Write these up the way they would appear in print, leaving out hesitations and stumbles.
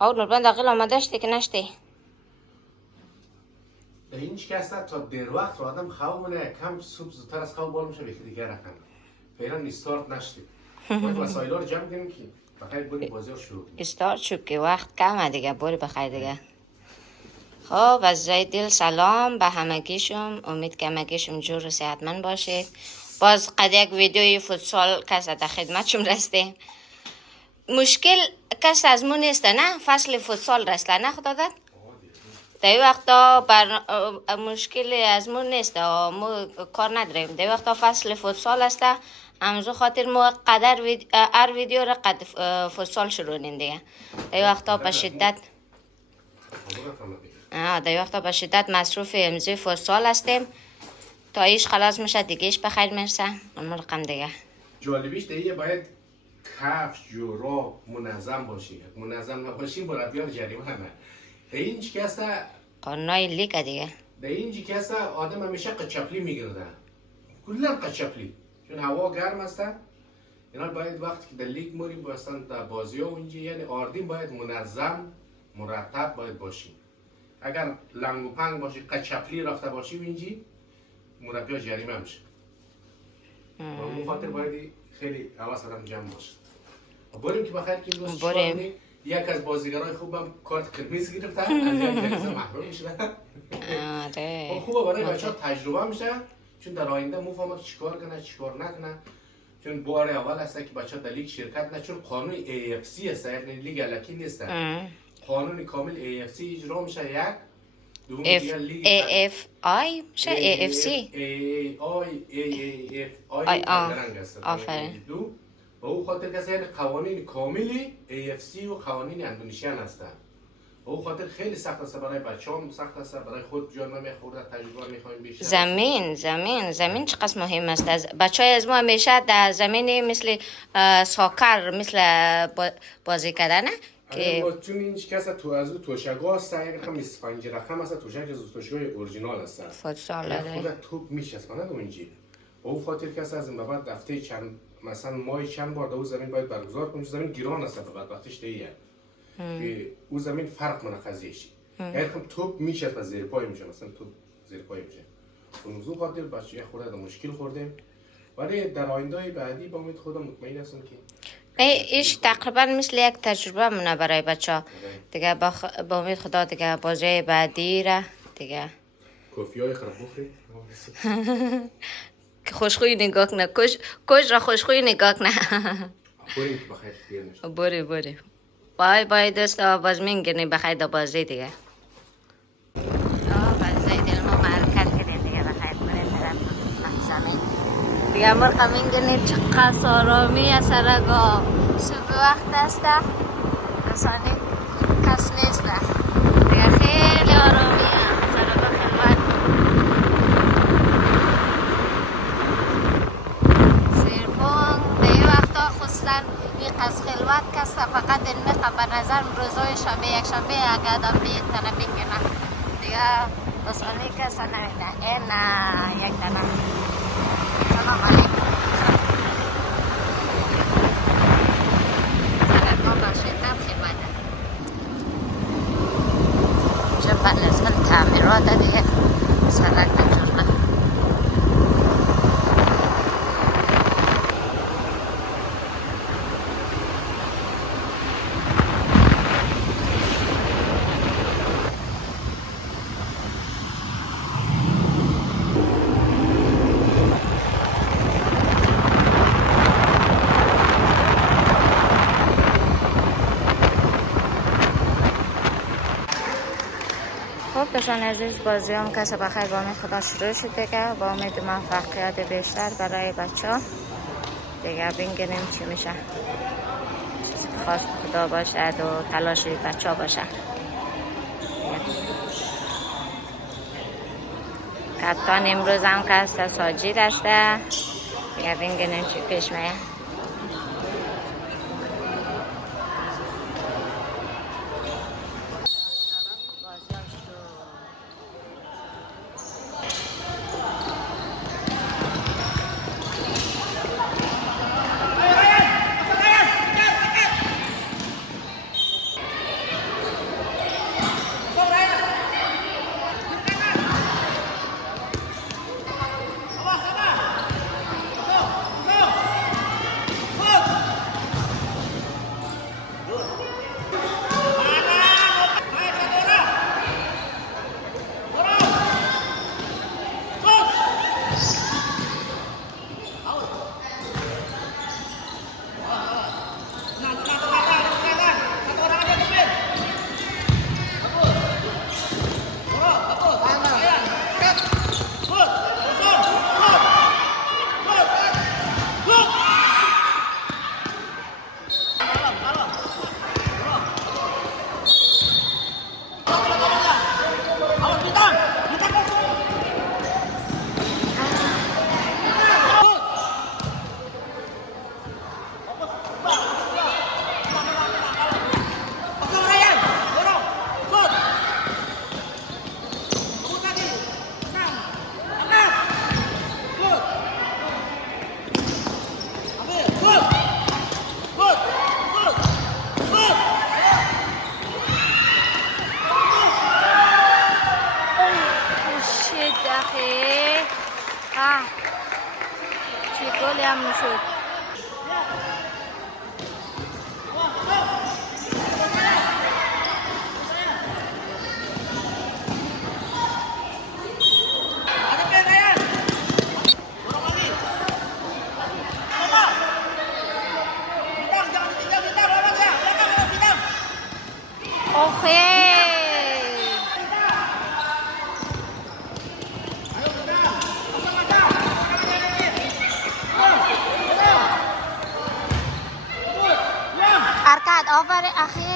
او نوربند داخل آمده شتی که نشتی؟ در این چی که هست تا دیر وقت رو آدم خواب مونه کم صبح زودتر از خواب بار میشه به دیگه رقم فعلا استارت نشدی باید وسایل ها رو جمع کنیم که بخیر بریم بازی رو شروع کنیم استارت شد که وقت کمه دیگه، باری بخیر دیگه. خب از جای دل سلام به همگیشم، امید که همگیشم جور و صحتمند باشید. باز قد یک ویدیوی فوتسال کس در خدمتشم رسته. مشکل کس از مون نیست نه، فصل فوتسال رسته نه خدا داد. در این وقتا مشکل از مون نیست، ما کار نداریم. در این وقتا فصل فوتسال است، همزو خاطر ما قدر هر ویدیو را قد فوتسال شروع نینده. در این وقتا به شدت در این وقتا به شدت مصروف امضای فوتسال هستیم. تا ایش خلاص میشه دیگهش بخیر میرسه. اون رقم دیگه جالبیش دیگه باید کفش جوراب منظم باشی، منظم نباشی مربیان جریمه همه. در این چی که هست قانونای لیگ دیگه. در این چی که هست آدم همیشه قچپلی میگرده، کلا قچپلی، چون هوا گرم است. اینا باید وقتی که در لیگ موریم باشن در بازی ها و اینجا یعنی آردین باید منظم مرتب باید باشی. اگر لنگ و پنگ باشی قچپلی رفته باشی و اینجا مربی جریمه میشه. و اون خاطر باید خیلی حواس آدم جمع باشه. بریم که بخیر که روز بریم. یک از بازیگرای خوبم کارت قرمز گرفتن از یک جایزه محروم شدن. آره. خوبه برای بچه‌ها تجربه میشه، چون در آینده مفهمه چیکار کنه چیکار نکنه. چون بار اول است که بچه‌ها در لیگ شرکت نه، چون قانون AFC است، یعنی لیگ الکی نیست. قانون کامل AFC اجرا میشه. یک دوم دیگه لیگ AFI میشه AFC آفرین. دو و او خاطر کسی یعنی قوانین کاملی AFC و قوانین اندونزیان هستند. و او خاطر خیلی سخت است برای بچه‌ام، سخت است برای خود جان نمیخورد، تجربه میخوایم بیشتر. زمین چقدر مهم است. از بچهای از ما همیشه در زمین مثل ساکر مثل بازی کردن که چون این کسا تو از او توشگاه است، اگر هم اسفنج رقم است توشگ از توشگاه اورجینال است. فوتسال داره. خود توپ میشسبنه اونجی. او خاطر کسی از این بعد هفته چند مثلا ماه چند بار دو زمین باید برگزار کنیم. زمین گران است بعد وقتش دیگه. که او زمین فرق منه قضیهش. اگر هم توپ میشه از زیر پای میشه، مثلا توپ زیر پای میشه. اون موضوع خاطر بچه خورده مشکل خوردیم. ولی در آینده بعدی با امید خودم مطمئن هستم که ایش تقریبا مثل یک تجربه مونه برای بچه دیگه. با امید خدا دیگه بازی بعدی را دیگه کافی های خراب بخورید. خوشخوی نگاه کنه، کش را خوشخوی نگاه کنه. بریم که بخیر دیر نشد. بری بای دوستا، باز میگنی بخیر دا بازی دیگه. بازی دل ما مرکز کنید دیگه بخیر بریم طرف زمین دیگه. مرقا میگنی چقدر آرامی از سرگاه صبح وقت است، رسانی کس نیست دیگه. خیلی آرامی سرگاه خلوت سیرپونگ به این وقتا خصوصا این قصد خلوت کسته. فقط این میقه به نظر روزای شنبه یک شنبه اگه آدم بیتنه بگنه دیگه رسانی کسته نمیده. این یک دنه. سلام علیکم. سرگاه با شدت خیمده چه بله از من تعمیرات دیگه سرک نجور نه. دوستان عزیز، بازی هم کسی بخیر با امید خدا شروع شد دیگه. با امید موفقیت بیشتر برای بچه ها دیگه. بینگریم چی میشه، چیزی که خواست خدا باشد و تلاش بچه ها باشه. کپتان امروز هم که هسته ساجید هسته دیگه. بینگریم چی پیش میه. Okey. Arkad, over akhi.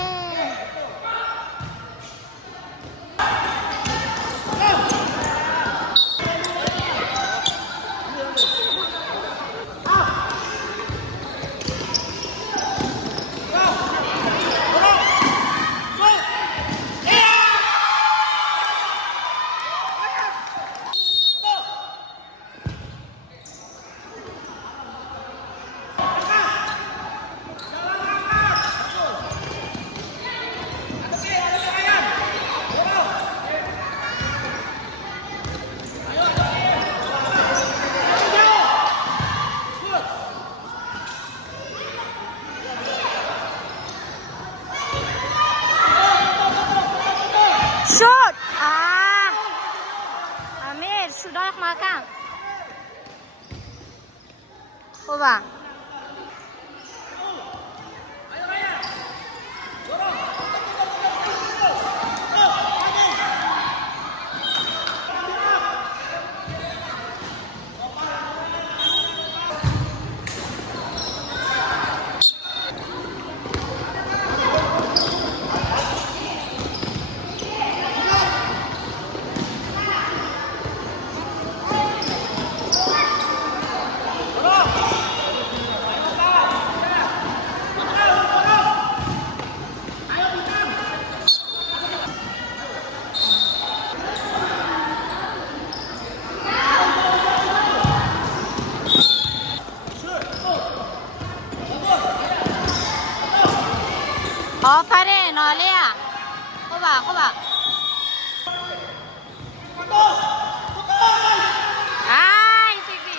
Shoot! Ah! Amir, sudah makan. Coba. Aferin Alia. Coba. Ay, sige.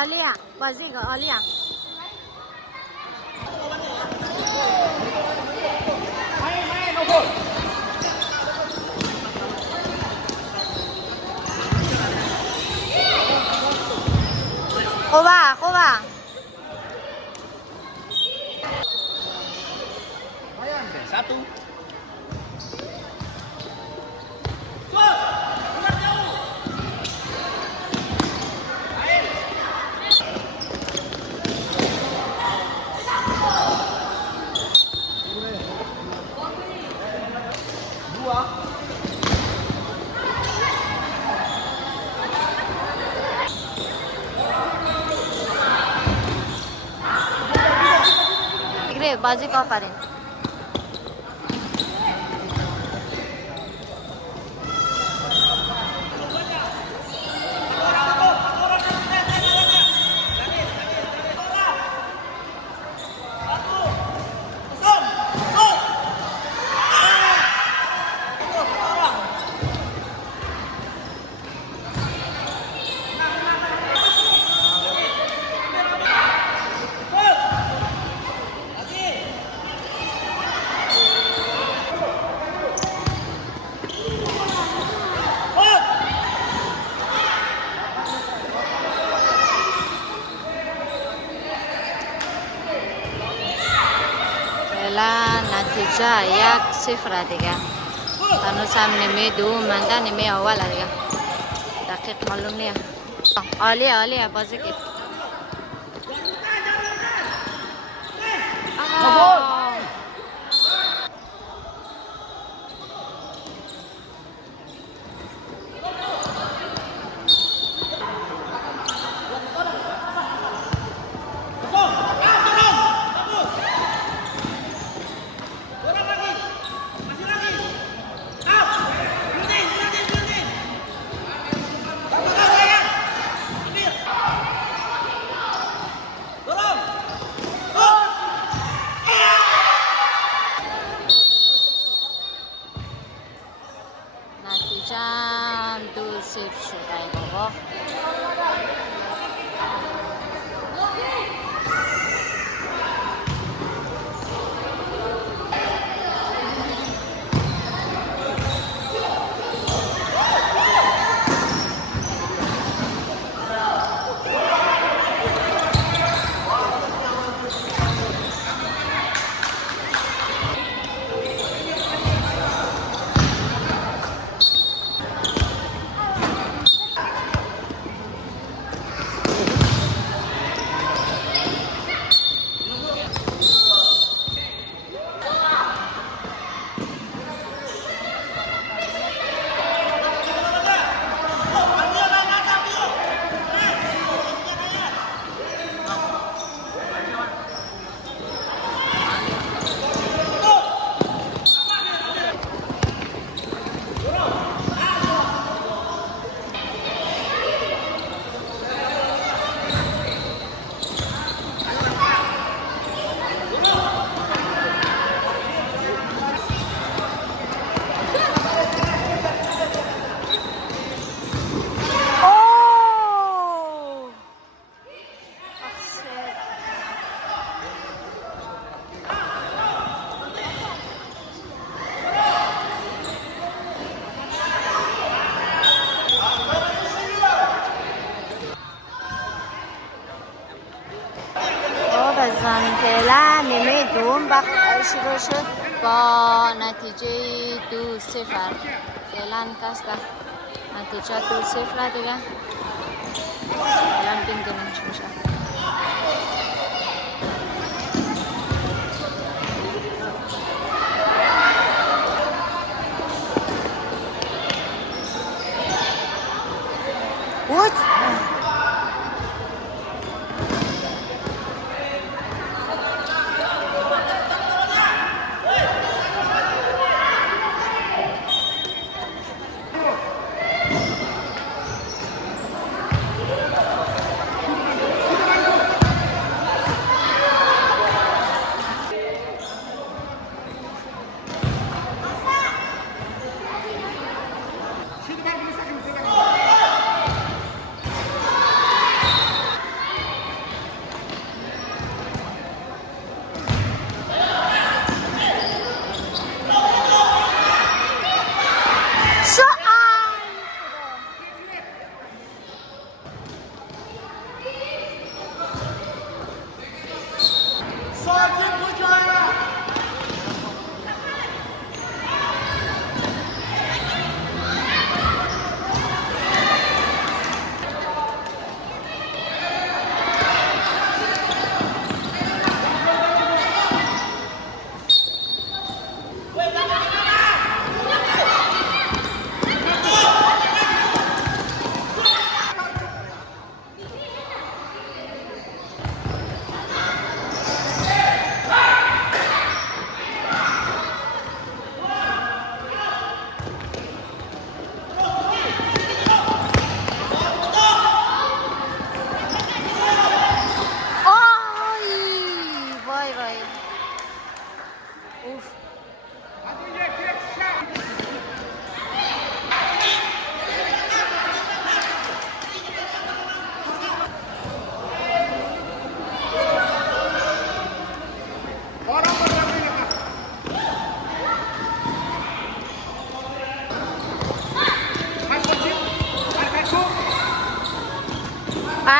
Alia. Bazi go Alia. Coba. Satu. Igre, bazi ko pa rin. نتیجه 1-0 دیگه. هنوز هم نیمه دوم مانده، نیمه اول دیگه. دقیق معلوم نیست. عالیه بازی که. صفر شد ای بابا. زمین فعلا نیمه دوم وقت شروع شد با نتیجه 2-0. فعلا کسته نتیجه 2-0 دیگه. الان ببینیم چی میشه.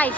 Ay.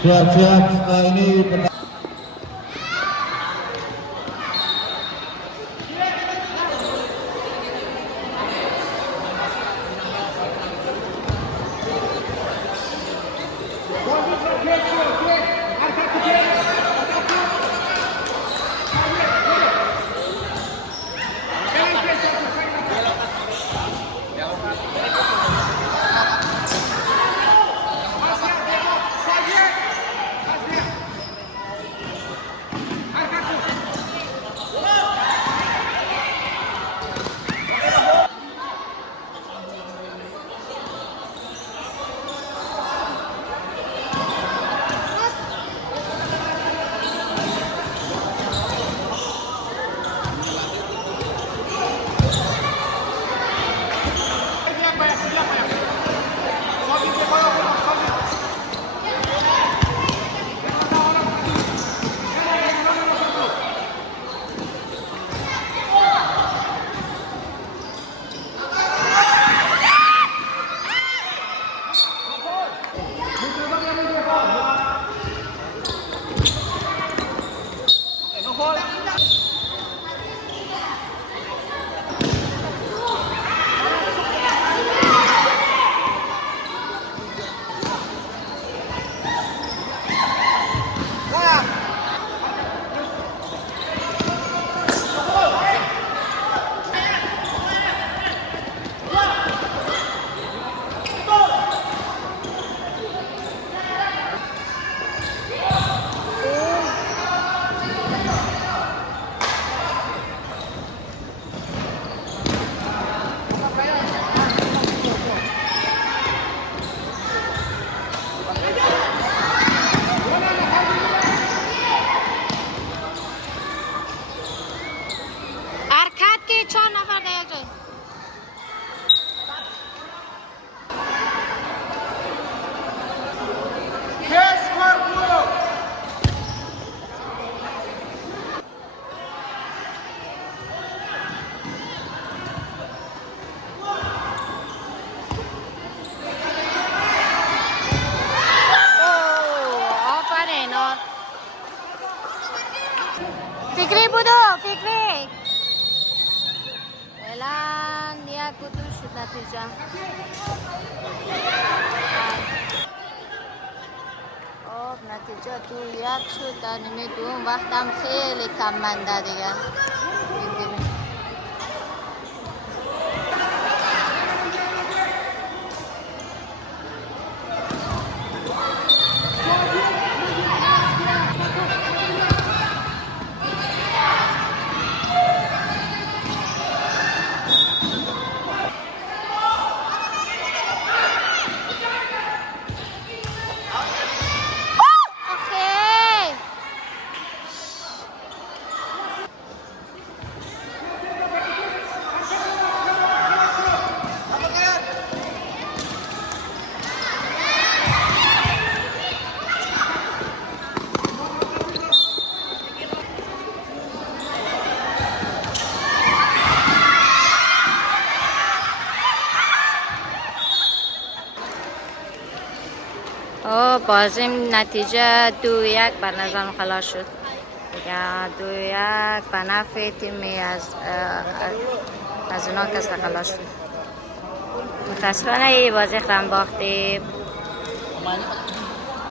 Siap-siap setelah ini حرکت که 4 نفر در یک جای. آفرین. فکری بودو فکری. الان یک و دو شد نتیجه. خب نتیجه 2-1 شد. در نیمه دوم وقتم خیلی کم مانده دیگه. ببینیم. بازیم نتیجه 2-1 بر نظرم خلاص شد دیگه. 2-1 به نفع تیمی از اونا کس خلاص شد. متاسفانه این بازی خرم باختیم.